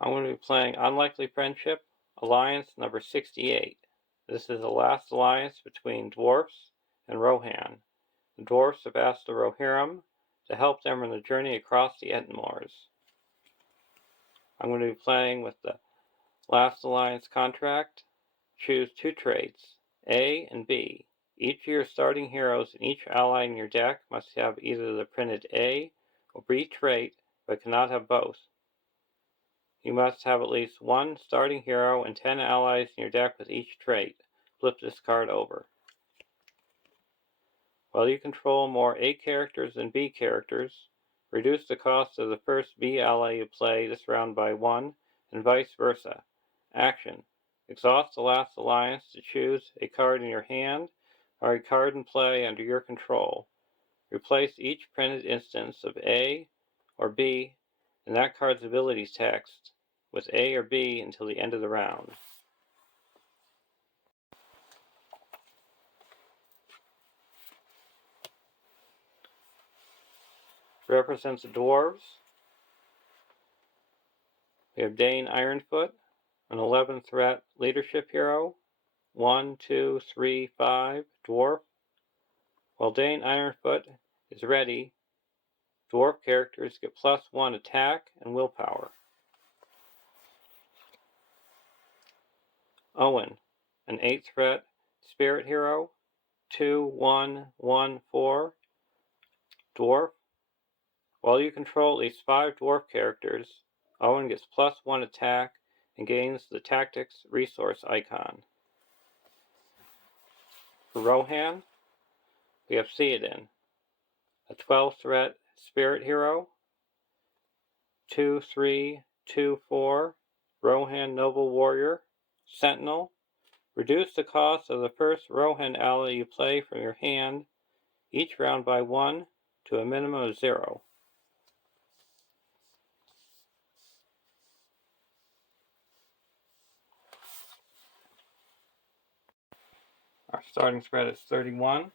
I'm going to be playing Unlikely Friendship, Alliance number 68. This is the last alliance between Dwarfs and Rohan. The Dwarfs have asked the Rohirrim to help them on the journey across the Ettenmoors. I'm going to be playing with the last alliance contract. Choose two traits, A and B. Each of your starting heroes and each ally in your deck must have either the printed A or B trait, but cannot have both. You must have at least one starting hero and 10 allies in your deck with each trait. Flip this card over. While you control more A characters than B characters, reduce the cost of the first B ally you play this round by 1, and vice versa. Action. Exhaust the last alliance to choose a card in your hand or a card in play under your control. Replace each printed instance of A or B in that card's abilities text with A or B until the end of the round. Represents the dwarves. We have Dane Ironfoot, an 11 threat leadership hero. 1, 2, 3, 5, dwarf. While Dane Ironfoot is ready, dwarf characters get +1 attack and willpower. Owen, an 8 threat spirit hero. 2, 1, 1, 4, dwarf. While you control at least 5 dwarf characters, Owen gets +1 attack and gains the tactics resource icon. For Rohan, we have Theoden, a 12 threat spirit hero. 2, 3, 2, 4, Rohan noble warrior, sentinel. Reduce the cost of the first Rohan ally you play from your hand each round by 1 to a minimum of 0. Our starting spread is 31.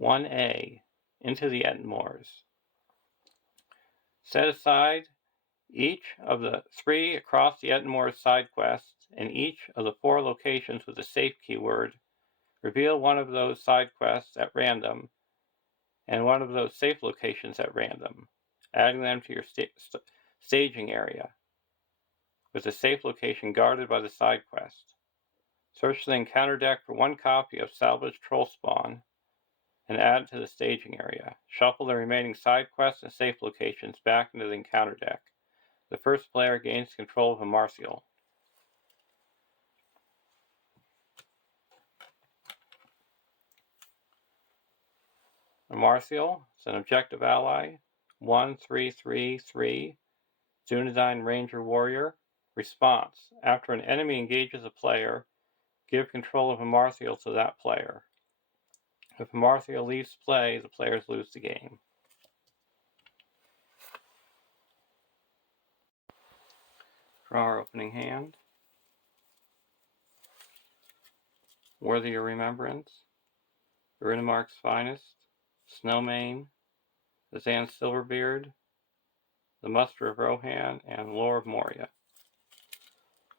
(1A) Into the Ettenmoors. Set aside each of the 3 across the Ettenmoors side quests and each of the 4 locations with the safe keyword. Reveal one of those side quests at random and one of those safe locations at random, adding them to your staging area, with the safe location guarded by the side quest. Search the encounter deck for 1 copy of Salvaged Troll Spawn and add it to the staging area. Shuffle the remaining side quests and safe locations back into the encounter deck. The first player gains control of a Martial. A Martial is an objective ally. 1, 3, 3, 3, Dunedain Ranger Warrior. Response: after an enemy engages a player, give control of a Martial to that player. If a Martial leaves play, the players lose the game. Draw our opening hand. Worthy of Remembrance, Ettenmoors' Finest, Snowmane, the Zan Silverbeard, the Muster of Rohan, and Lore of Moria.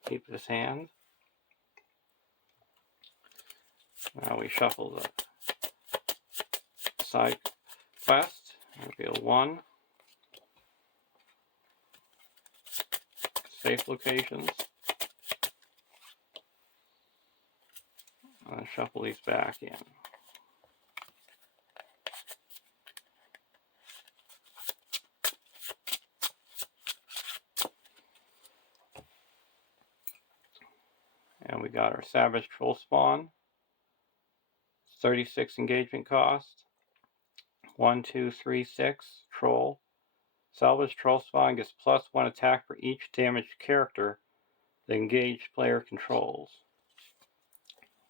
Keep this hand. Now we shuffle the side quest. Reveal 1. Safe locations. And shuffle these back in. And we got our Savage Troll Spawn. 36 engagement cost. 1, 2, 3, 6, Troll. Salvage Troll Spawn gets +1 attack for each damaged character the engaged player controls.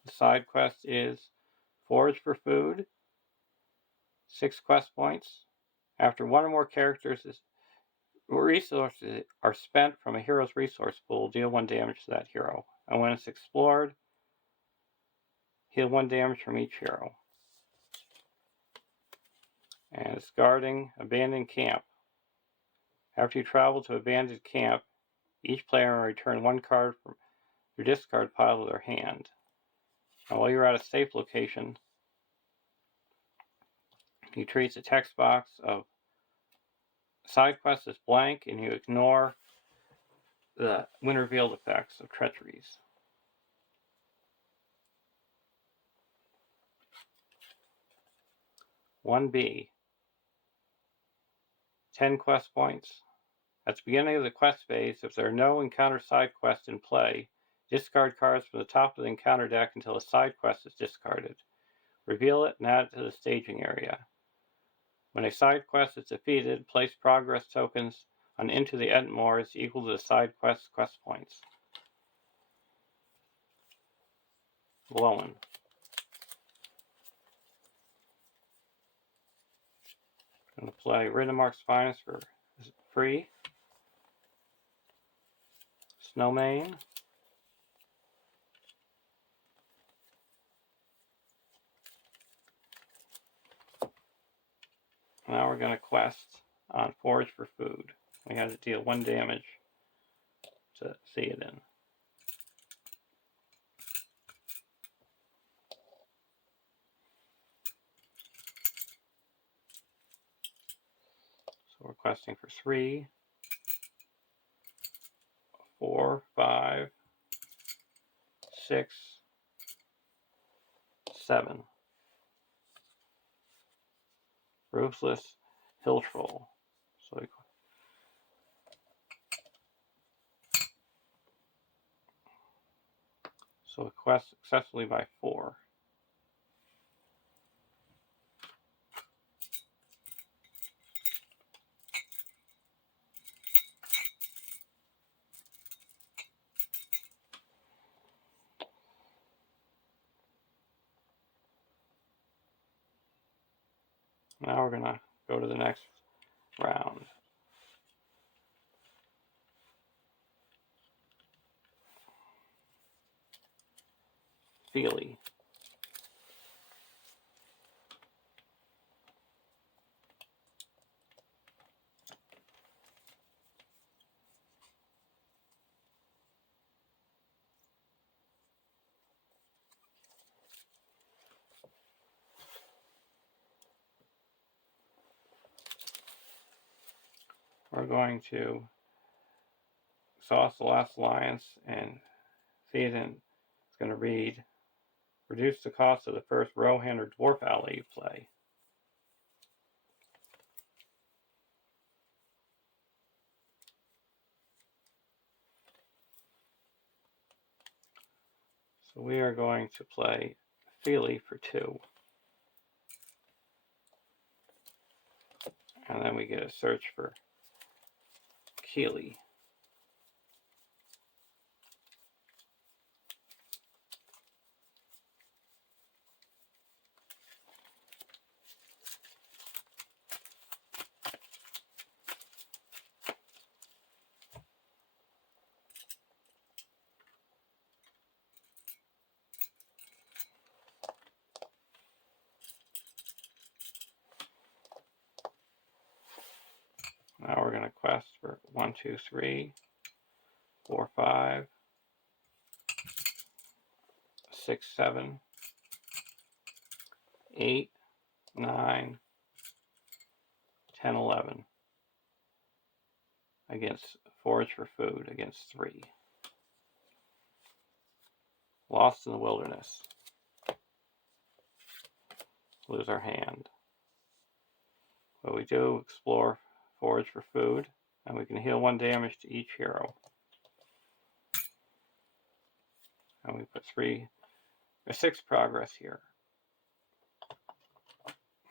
The side quest is Forage for Food. 6 quest points. After 1 or more characters' resources are spent from a hero's resource pool, deal 1 damage to that hero. And when it's explored, Heal 1 damage from each hero. And it's guarding Abandoned Camp. After you travel to Abandoned Camp, each player will return 1 card from your discard pile to their hand. Now while you're at a safe location, you treat the text box of side quest as blank, and you ignore the when revealed effects of treacheries. (1)B. 10 quest points. At the beginning of the quest phase, if there are no encounter side quests in play, discard cards from the top of the encounter deck until a side quest is discarded. Reveal it and add it to the staging area. When a side quest is defeated, place progress tokens on Into the Ettenmoors equal to the side quest points. Glowing. I'm going to play Riddermark's Finest for free. Snowmane. Now we're going to quest on Forage for Food. We have to deal 1 damage to see it in. So we're questing for 3, 4, 5, 6, 7. Ruthless Hill Troll. So we quest successfully by 4. Now we're going to go to the next round. Feely. We're going to exhaust the last alliance and Theoden is going to read, reduce the cost of the first Rohan or Dwarf ally you play. So we are going to play Feely for 2. And then we get a search for Keely. Now we're going to quest for 1, 2, 3, 4, 5, 6, 7, 8, 9, 10, 11 against Forage for Food against 3. Lost in the Wilderness. Lose our hand. But we do explore Forage for Food, and we can heal 1 damage to each hero. And we put 6 progress here.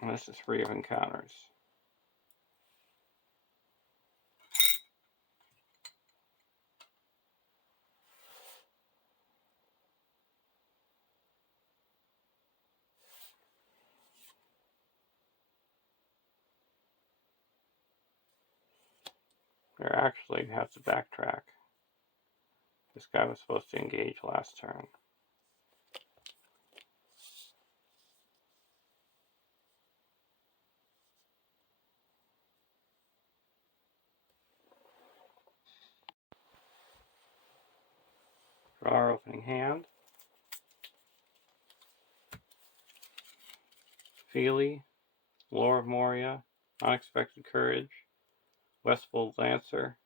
And this is free of encounters. We actually have to backtrack. This guy was supposed to engage last turn. Draw our opening hand. Feely, Lore of Moria, Unexpected Courage, Westfold Lancer,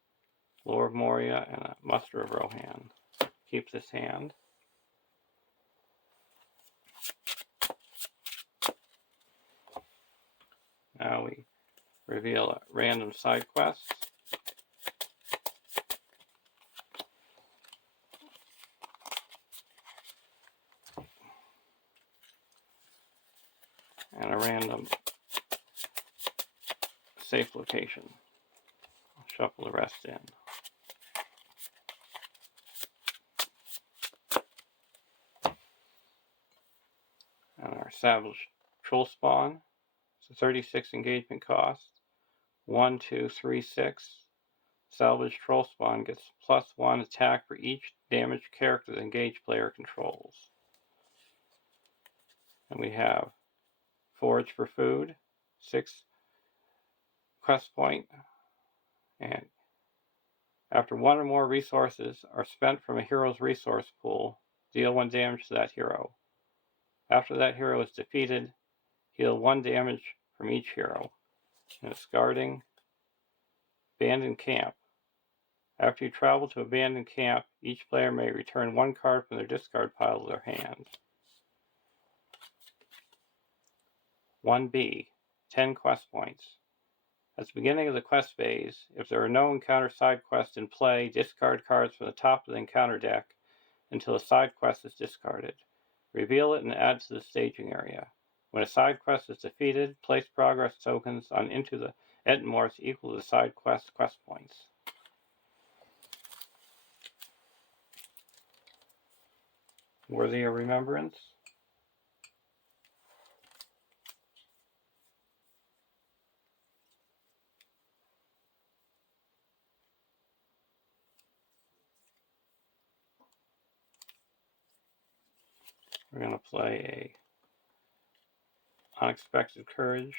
Lore of Moria, and a Muster of Rohan. Keep this hand. Now we reveal a random side quest. And a random safe location. I'll shuffle the rest in. And our Savage Troll Spawn. It's a 36 engagement cost. 1, 2, 3, 6. Salvage Troll Spawn gets +1 attack for each damaged character the engaged player controls. And we have Forage for Food, 6 quest point, and after 1 or more resources are spent from a hero's resource pool, deal 1 damage to that hero. After that hero is defeated, heal 1 damage from each hero. And it's guarding Abandoned Camp. After you travel to Abandoned Camp, each player may return 1 card from their discard pile to their hand. 1B, 10 quest points. At the beginning of the quest phase, if there are no encounter side quests in play, discard cards from the top of the encounter deck until a side quest is discarded. Reveal it and add to the staging area. When a side quest is defeated, place progress tokens on into the Ettenmoors equal to the side quest points. Worthy of remembrance. We're going to play a Unexpected Courage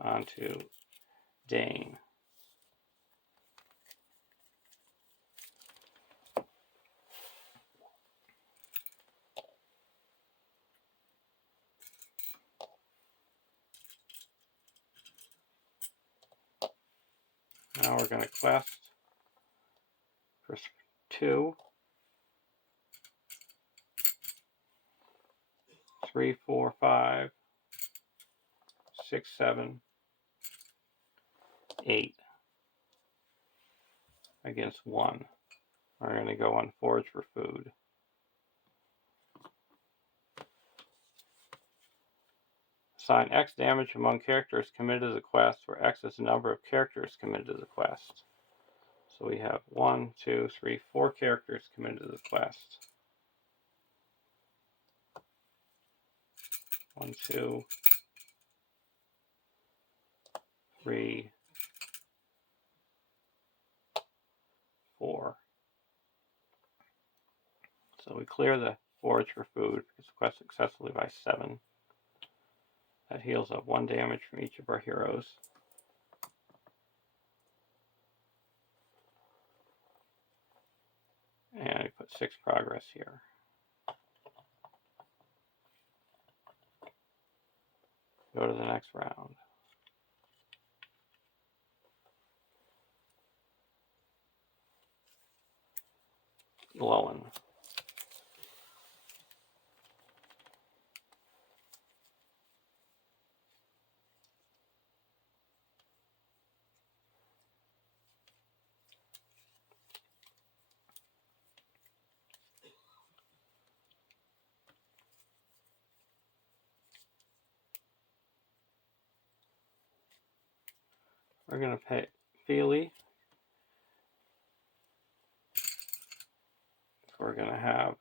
onto Dane. Now we're going to quest for 2, 3, 4, 5, 6, 7, 8 against 1. We're going to go on Forage for Food. Assign X damage among characters committed to the quest, where X is the number of characters committed to the quest. So we have 1, 2, 3, 4 characters committed to the quest. 1, 2, 3, 4. So we clear the Forage for Food because quest successfully by 7. That heals up 1 damage from each of our heroes. And we put 6 progress here. Go to the next round. Glowing. We're going to pay Feely. We're going to have,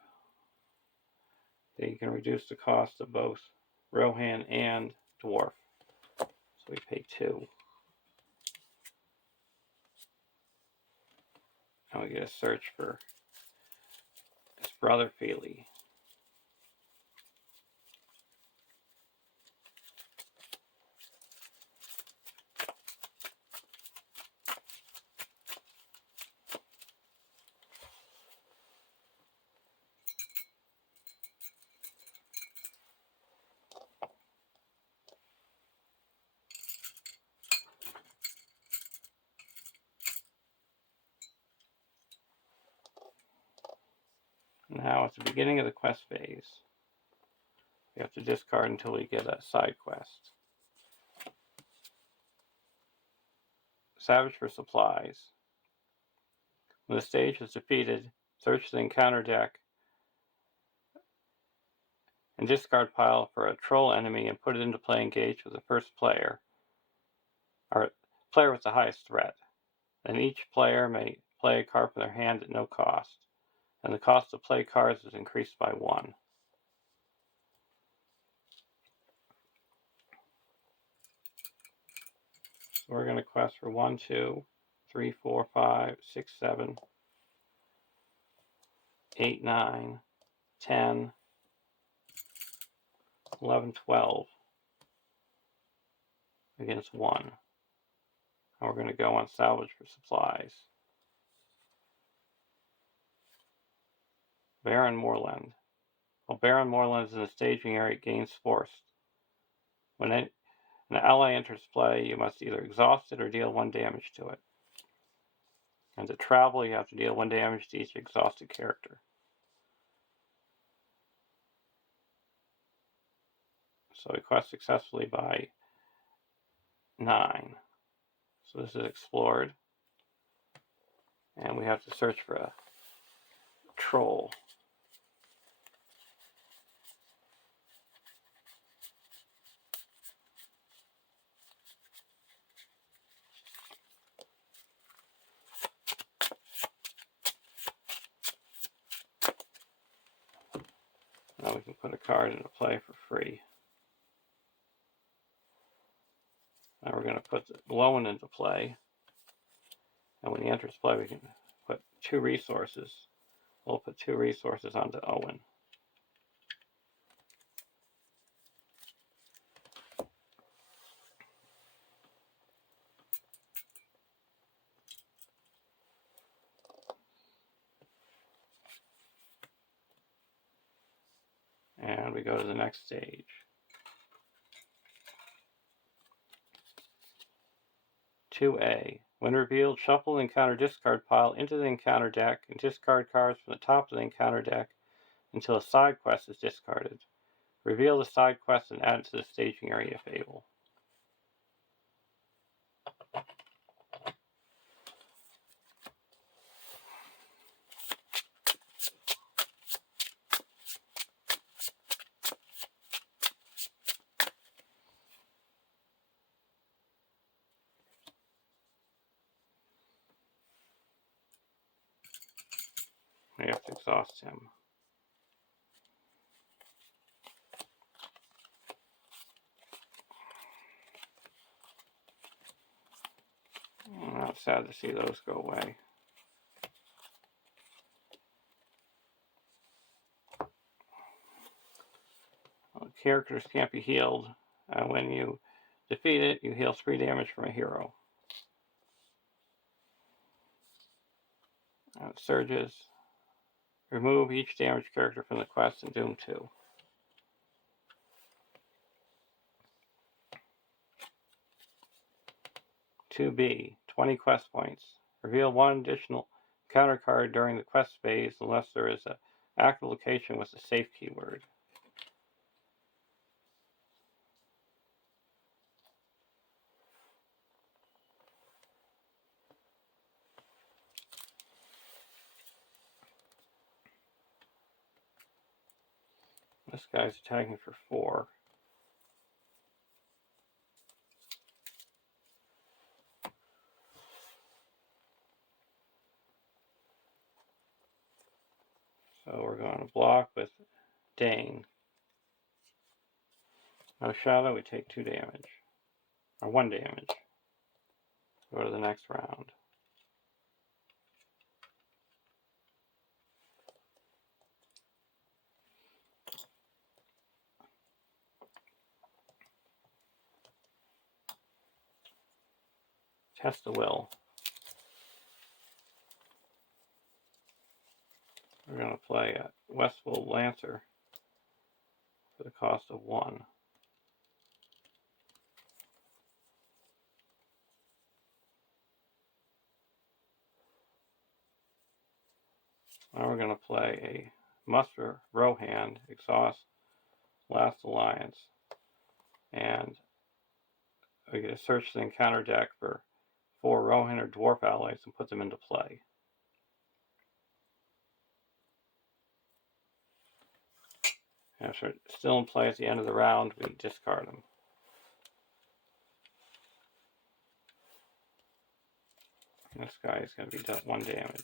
you can reduce the cost of both Rohan and Dwarf. So we pay 2. And we get a search for his brother Feely. Now at the beginning of the quest phase, we have to discard until we get a side quest. Savage for supplies. When the stage is defeated, search the encounter deck and discard pile for a troll enemy and put it into play engaged with the first player, or player with the highest threat. Then each player may play a card from their hand at no cost, and the cost to play cards is increased by 1. So we're going to quest for 1, 2, 3, 4, 5, 6, 7, 8, 9, 10, 11, 12 against 1. And we're going to go on salvage for supplies. Barren Moorland. While Barren Moorland is in the staging area, it gains force. When an ally enters play, you must either exhaust it or deal 1 damage to it. And to travel, you have to deal 1 damage to each exhausted character. So we quest successfully by 9. So this is explored. And we have to search for a troll. Now we can put a card into play for free. Now we're going to put the Blown into play. And when he enters play, we can put 2 resources. We'll put 2 resources onto Owen. And we go to the next stage. 2A. When revealed, shuffle the encounter discard pile into the encounter deck and discard cards from the top of the encounter deck until a side quest is discarded. Reveal the side quest and add it to the staging area if able. We have to exhaust him. I'm not sad to see those go away. Well, characters can't be healed. When you defeat it, you heal 3 damage from a hero. Surges. Remove each damaged character from the quest in Doom 2. (2B) 20 quest points. Reveal 1 additional counter card during the quest phase unless there is an active location with the safe keyword. This guy's attacking for 4. So we're going to block with Dane. No shadow, we take 2 damage. Or 1 damage. Go to the next round. Test the will. We're going to play a Westwold Lancer for the cost of 1. Now we're going to play a muster Rohan, exhaust last alliance, and we can search the encounter deck for 4 Rohan or Dwarf allies and put them into play. And if they're still in play at the end of the round, we discard them. This guy is going to be 1 damage.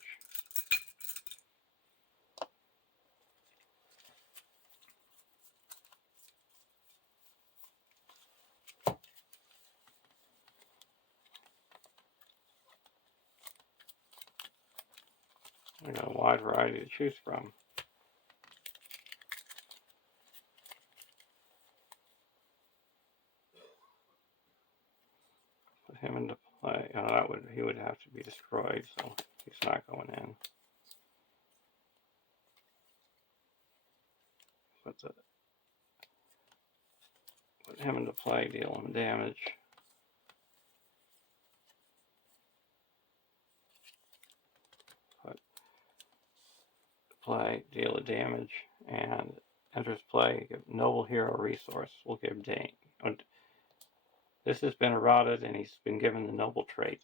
I got a wide variety to choose from. Put him into play. Oh, he would have to be destroyed, so he's not going in. Put him into play, deal him damage. Put play, deal a damage, and enters play, give noble hero resource. We'll give Dane. This has been eroded, and he's been given the noble trait.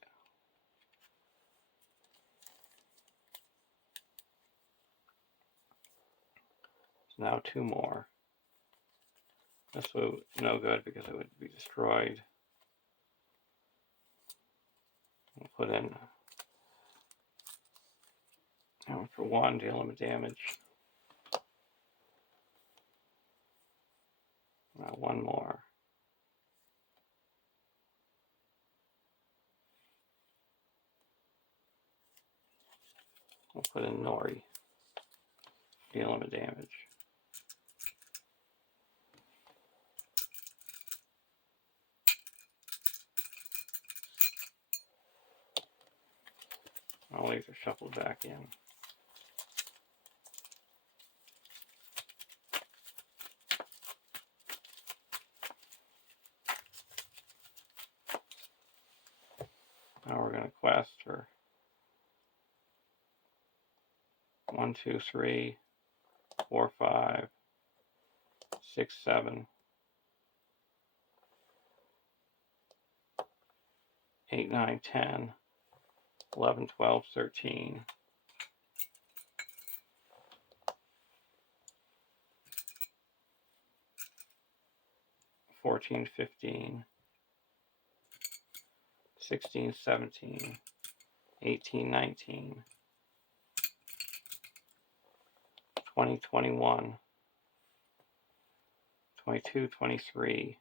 So now 2 more. This would no good because it would be destroyed. We'll put in for 1, deal him damage. Now 1 more. We'll put in Nori, deal him damage. All these are shuffled back in. Now we're going to quest for 1, 2, 3, 4, 5, 6, 7, 8, 9, 10, 11, 12, 13, 14, 15, 16, 17, 18, 19, 20, 21, 22, 23,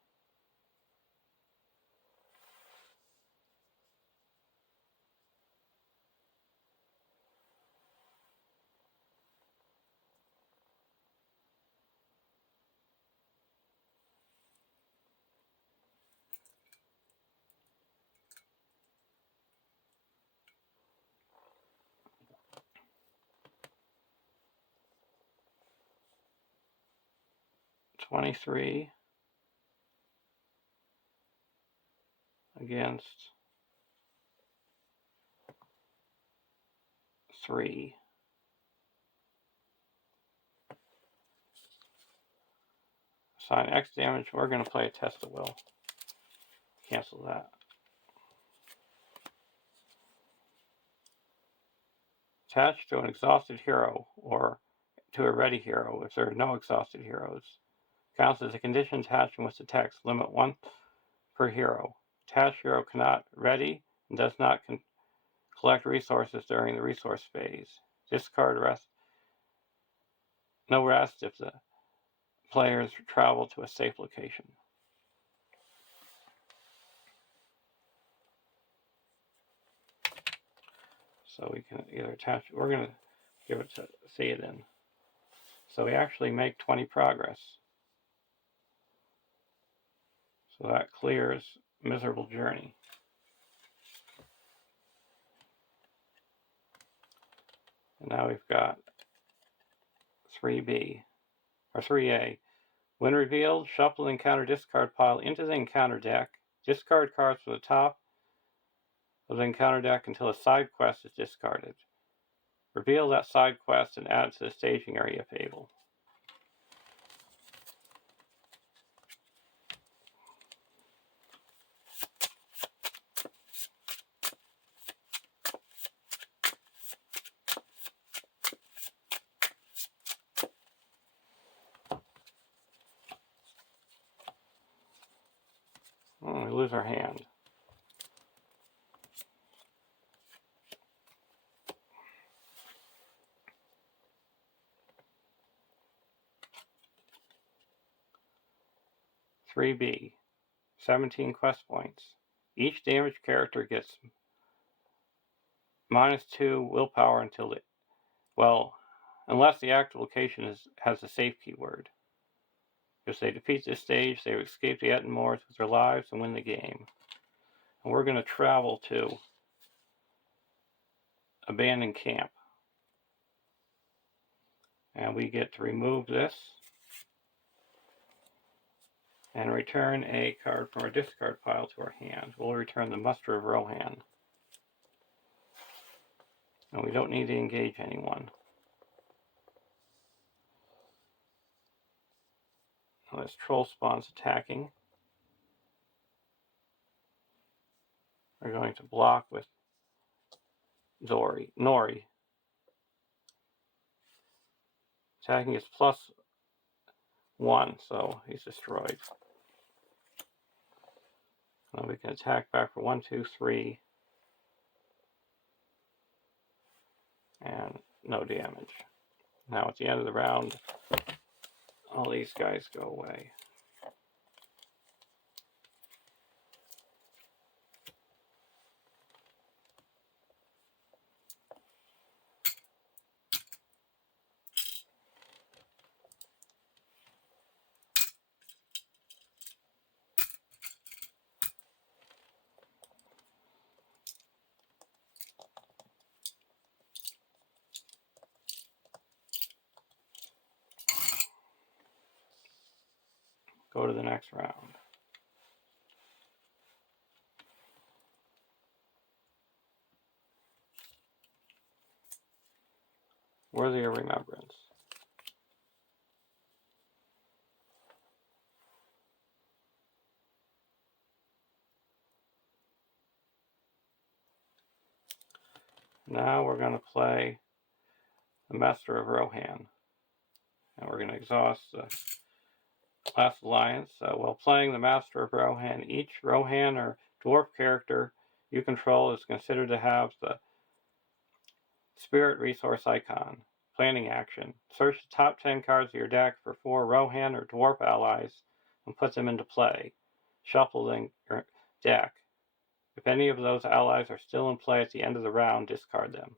23 against 3. Assign X damage. We're going to play a test of will. Cancel that. Attach to an exhausted hero or to a ready hero if there are no exhausted heroes. Counts as a condition attaching with the text. Limit 1 per hero. Attached hero cannot ready and does not collect resources during the resource phase. Discard rest. No rest if the players travel to a safe location. So we can either attach, we're going to give it to Theoden. So we actually make 20 progress. So that clears Miserable Journey. And now we've got 3B, or 3A. When revealed, shuffle the encounter discard pile into the encounter deck. Discard cards from the top of the encounter deck until a side quest is discarded. Reveal that side quest and add to the staging area fable. We lose our hand. (3B) 17 quest points. Each damaged character gets -2 willpower until it, unless the active location has a safe keyword. If they defeat this stage, they escape the Ettenmoors with their lives and win the game. And we're going to travel to Abandoned Camp. And we get to remove this and return a card from our discard pile to our hand. We'll return the Muster of Rohan. And we don't need to engage anyone. Now this troll spawn's attacking. We're going to block with Nori. Attacking is +1, so he's destroyed. Now we can attack back for 1, 2, 3. And no damage. Now at the end of the round, all these guys go away. Go to the next round. Worthy of Remembrance. Now we're going to play the Master of Rohan. And we're going to exhaust the last alliance. While playing the Master of Rohan, each Rohan or Dwarf character you control is considered to have the Spirit Resource icon. Planning action. Search the top 10 cards of your deck for 4 Rohan or Dwarf allies and put them into play. Shuffle your deck. If any of those allies are still in play at the end of the round, discard them.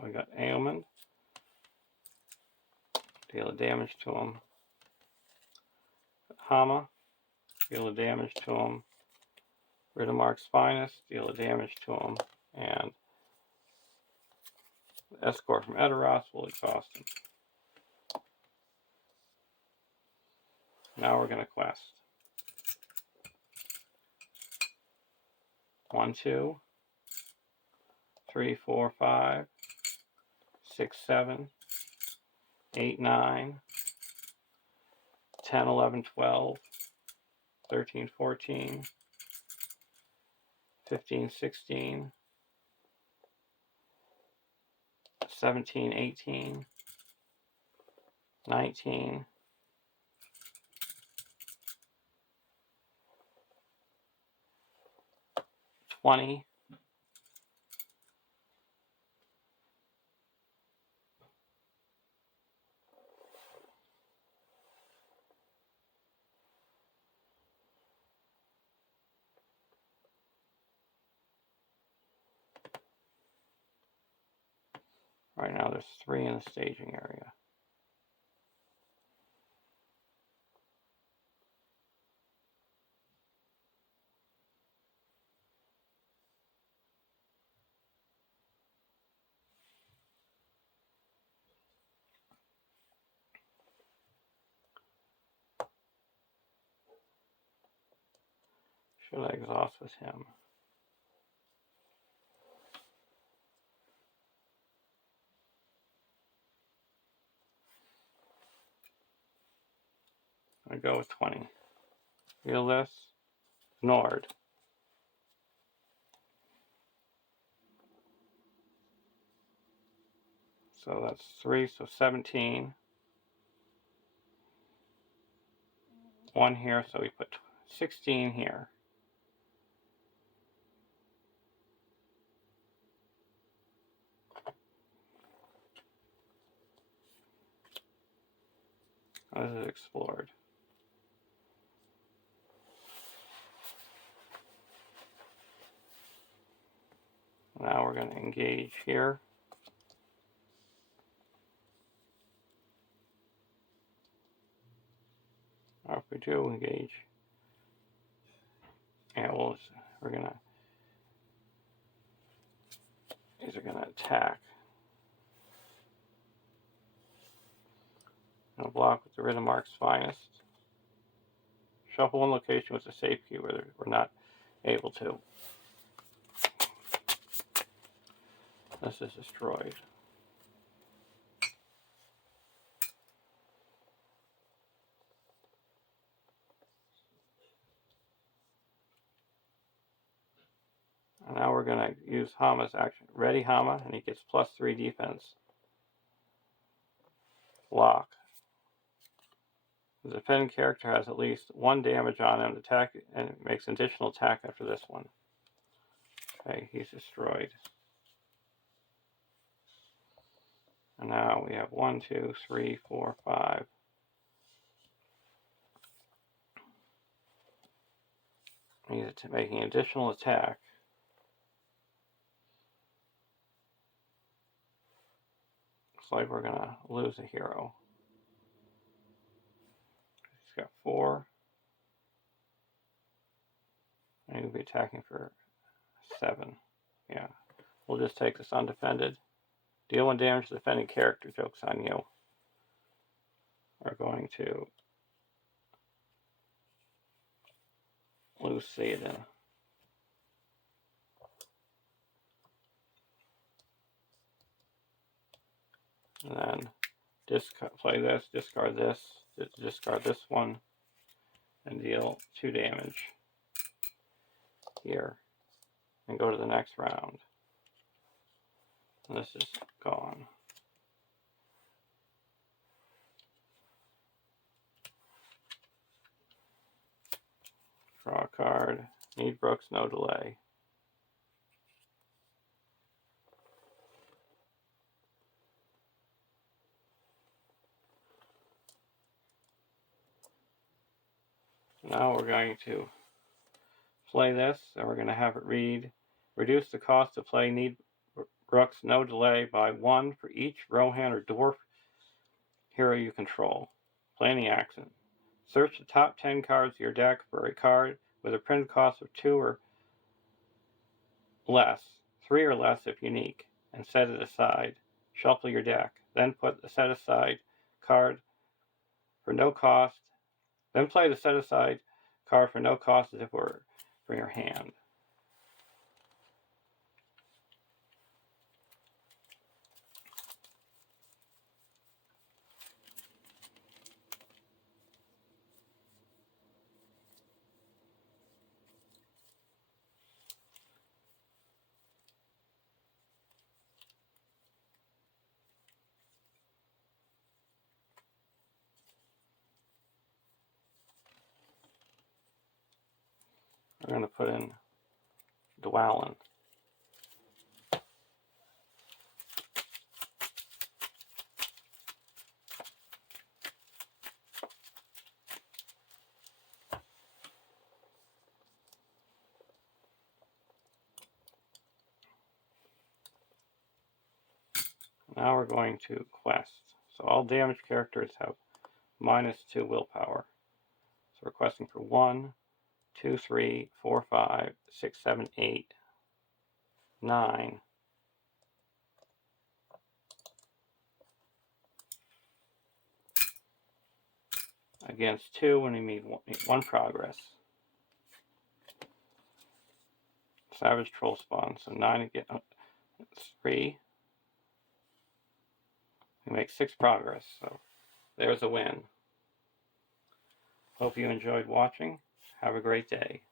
We got Ailment. Deal a damage to him. Hama. Deal a damage to him. Riddermark's Finest. Deal a damage to him. And the Escort from Edoras will exhaust him. Now we're going to quest. 1, 2, 3, 4, 5, 6, 7, 8, 9, 10, 11, 12, 13, 14, 15, 16, 17, 18, 19, 20, 'Right now there's 3 in the staging area. Should I exhaust with him? I go with 20. Feel this? Ignored. So that's 3, so 17. 1 here, so we put 16 here. This is explored. Now we're going to engage here. Or if we do engage, yeah, we're gonna, these are gonna attack. Gonna block with the Riddermark's Finest. Shuffle one location with a safe key where we're not able to. This is destroyed. And now we're going to use Hama's action. Ready Hama, and he gets +3 defense. Lock. The defending character has at least 1 damage on him, attack, and it makes an additional attack after this one. Okay, he's destroyed. And now we have 1, 2, 3, 4, 5. He's making an additional attack. Looks like we're gonna lose a hero. He's got 4. And he'll be attacking for 7. Yeah. We'll just take this undefended. Deal 1 damage to the defending character. Joke's on you. We're going to lose Theoden. And then play this, discard this one, and deal 2 damage here. And go to the next round. And this is gone. Draw a card. Need Brooks, no delay. Now we're going to play this, and we're going to have it read, reduce the cost to play Need Brooks no delay by 1 for each Rohan or Dwarf hero you control. Planning action. Search the top 10 cards of your deck for a card with a printed cost of 2 or less, 3 or less if unique, and set it aside. Shuffle your deck. Then put the set aside card for no cost. Then play the set aside card for no cost as if it were from your hand. We're going to put in Dwalin. Now we're going to quest. So all damaged characters have -2 willpower. So we're questing for 1, 2, 3, 4, 5, 6, 7, 8, 9. Against 2 when we need 1 progress. Savage Troll spawn. So 9 again. 3. We make 6 progress. So there's a win. Hope you enjoyed watching. Have a great day.